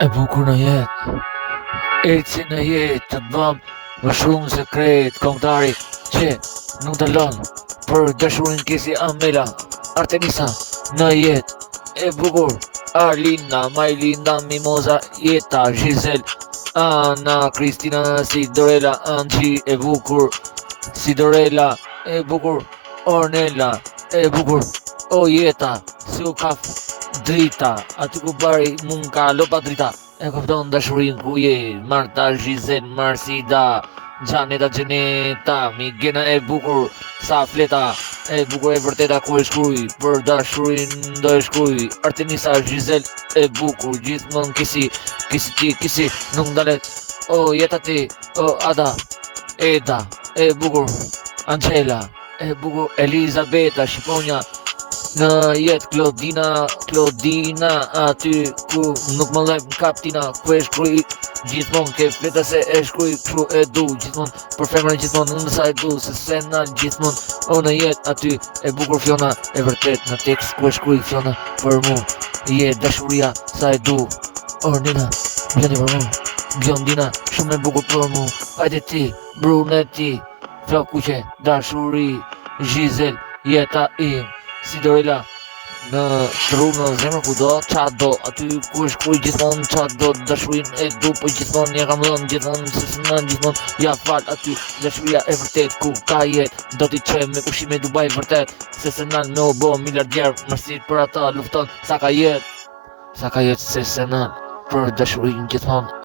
E bukur në jetë, eci në jetë të bëm më shumë sekret kontari që nuk të lënë për dashurin kesi Amela, Artemisa në jetë e bukur, Arlinda, Majlinda, Mimoza, Jeta, Gisel, Ana, Kristina, Sidorella, Anqi e bukur, Sidorella e bukur, Ornella e bukur, o Jeta, si u kaf drita, aty ku bari mund ka lopa drita. E kupton dashurin ku je, Marta, Gisel, Marsida, Gjaneta, Gjeneta, Migena e bukur, sa fleta, e bukur e vërteta ku e shkruj, për dashurin do e shkruj, Artemisa, Gisel e bukur, gjithmon kisi ti, kisi, nuk ndalet, o Jeta ti, o Ada, Eda, e bukur, Angela, e bukur, Elizabeta, Shqiponja, në jetë Klodina, aty ku nuk më lep kaptina, ku e shkruj gjithmon ke fleta se e shkruj kru e du, gjithmon për femrën gjithmon në nësa e du, se sena gjithmon, o në jetë aty e bukur Fiona, e vërtet në tekst ku e shkruj Fiona për mu, je dashuria sa e du, Ornina, bjeni për mu, Bjondina, shumë e bukur për mu, ajde ti, Bruneti, Flokuqe, dashuri, Gisel, Jeta im, Sidorella, në tru në zemër ku do, qa do, aty ku e shkruj gjithmon qa do, dashurin e du, po gjithmon ja kam dhënë gjithmon, se së në gjithmon, ja fal aty, dashuria e vërtet ku ka jet, do t'i qe me ushime Dubai vërtet, se se në me u bo miliardier, mërësit për ata lufton, sa ka jet se se në për dashurin gjithmon.